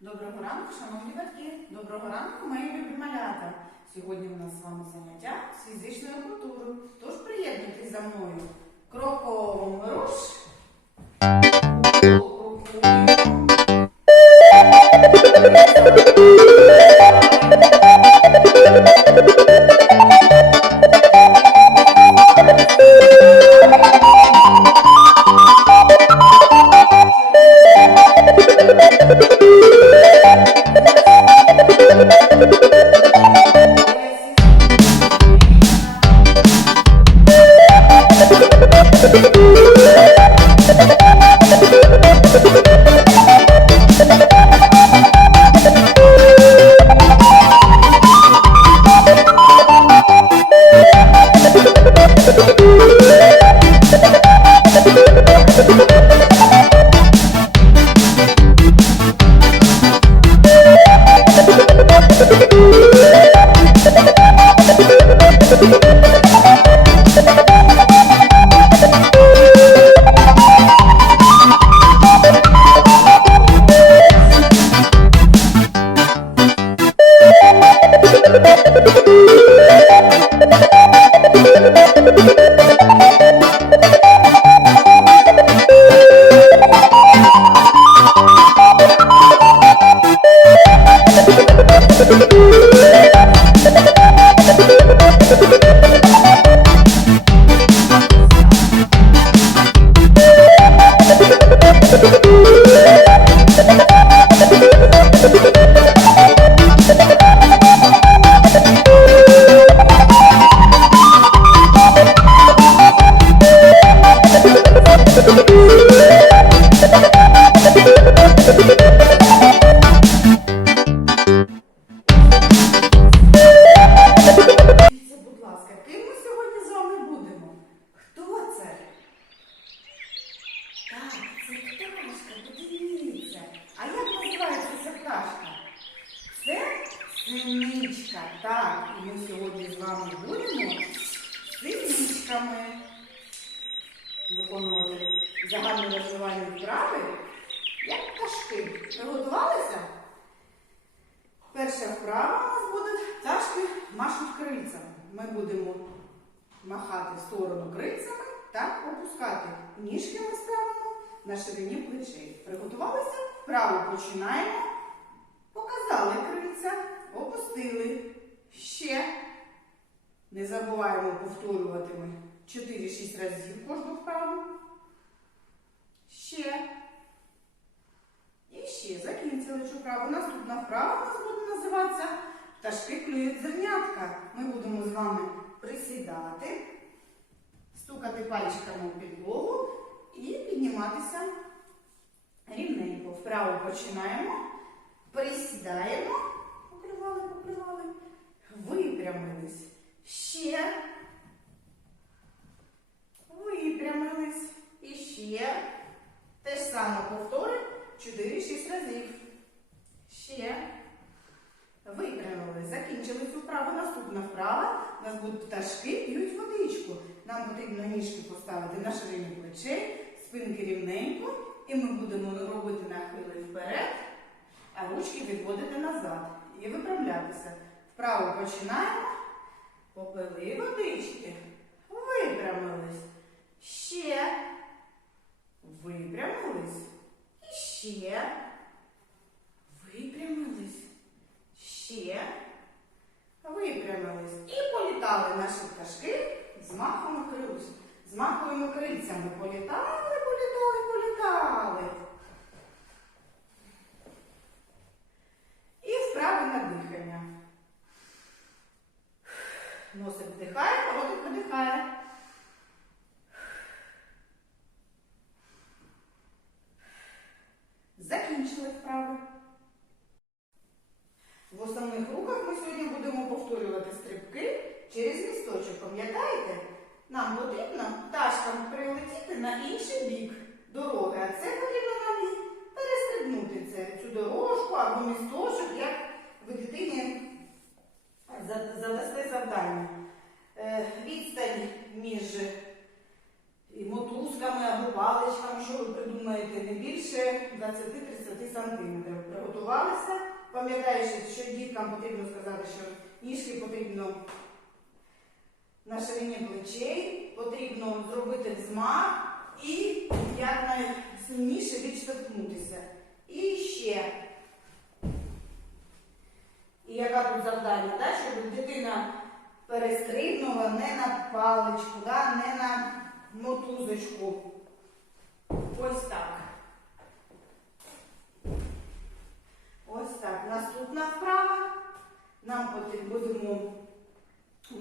Доброго ранку, шановні батьки! Доброго ранку, мої любі малята! Сьогодні у нас з вами заняття з фізичною культурою. Тож приєднуйтесь за мною. Кроком руш. Подивіться. А як називається ця пташка? Це синичка. Так, і ми сьогодні з вами будемо синичками виконувати загальні розвивальні вправи, як пташки. Приготувалися? Перша вправа у нас буде пташки машуть крильцями. Ми будемо махати сторону крильцями та опускати. Ніжки ми ставимо на ширині плечей. Приготувалися? Вправо починаємо. Показали крильця, опустили. Ще. Не забуваємо повторювати ми 4-6 разів кожну вправу. Ще. І ще закінчили цю вправу. Наступна вправа у нас буде називатися Пташки клюють зернятка. Ми будемо з вами присідати, стукати пальчиками у підлогу і підніматися рівненько. Вправо починаємо, присідаємо, покривали, покривали, випрямились. Ще. Випрямились. І ще. Те ж саме повторимо 4-6 разів. Ще. Випрямили. Закінчили цю вправу. Наступна вправа. У нас будуть пташки п'ють водичку. Нам потрібно ніжки поставити на ширині плечей, спинки рівненько. І ми будемо робити нахили вперед, а ручки відводити назад. І виправлятися. Вправо починаємо. Попили водички. Випрямились. Ще. Випрямились. І ще. Випрямились. Ще. Випрямились. І політали наші пташки з махами крильць. З маховими крильцями. Політали, політали, політали. І вправи на дихання. Носик вдихає, ротик видихає. Закінчили вправи. В основних рухах ми сьогодні будемо повторювати стрибки через місточок. Пам'ятаєте? Нам потрібно пташкам прилетіти на інший бік дороги, а це потрібно нам перестрибнути цю дорожку або місточок, як ви дитині за- задасте завдання. Е, Відстань між мотузками або паличками, що ви придумаєте, не більше 20-30 сантиметрів. Приготувалися. Пам'ятаєш, що діткам потрібно сказати, що ніжки потрібно на ширині плечей, потрібно зробити взмах і якнайсильніше відштовхнутися. І ще. І яка тут завдання, да? щоб дитина перестрибнула не на паличку, да? не на мотузочку. Ось так. Ось так. Наступна вправа. Нам потрібно будемо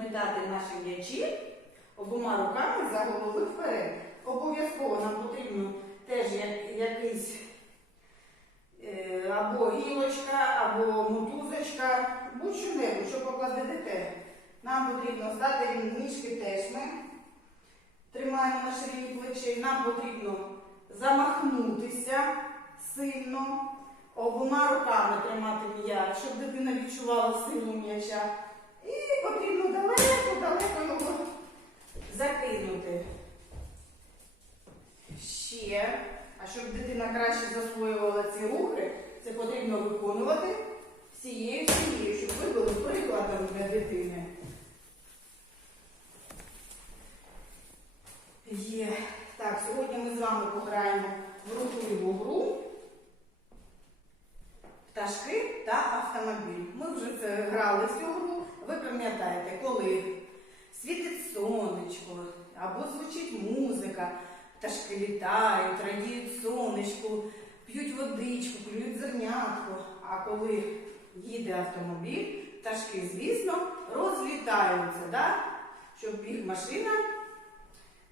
метати наші м'ячі обома руками за голови вперед. Обов'язково нам потрібно теж якийсь е, або гілочка, або мотузочка, будь-що небудь, що покладете. Нам потрібно стати ніжки теж ми тримаємо на ширині плечей. Нам потрібно замахнутися сильно, обома руками тримати м'яч, щоб дитина відчувала силу м'яча. Його закинути. Ще. А щоб дитина краще засвоювала ці рухи, це потрібно виконувати всією сім'єю, щоб ви були прикладом для дитини. Є. Так, сьогодні ми з вами пограємо в рухливу гру пташки та автомобіль. Ми вже це грали в цю гру. Ви пам'ятаєте, коли світить сонечко або звучить музика, пташки літають, радіють сонечку, п'ють водичку, клюють зернятко. А коли їде автомобіль, пташки, звісно, розлітаються, да? щоб їх машина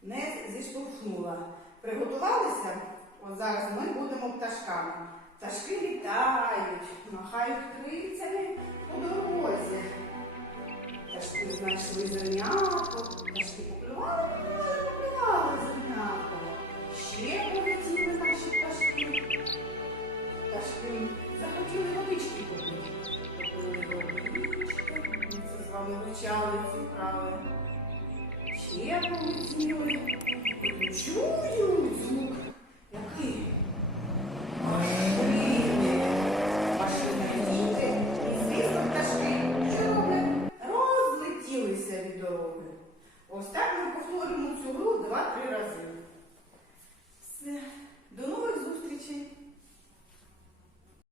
не зіштовхнула. Приготувалися? От зараз ми будемо пташками. Пташки літають, махають крильцями. Пташки знайшли зернятко, пташки поклювали, поклювали, поклювали зернятко. Ще полетіли наші пташки. Пташки захотіли водички попити. Попили водички. Ми це з вами вивчали ці вправи. Ще полетіли. І чую,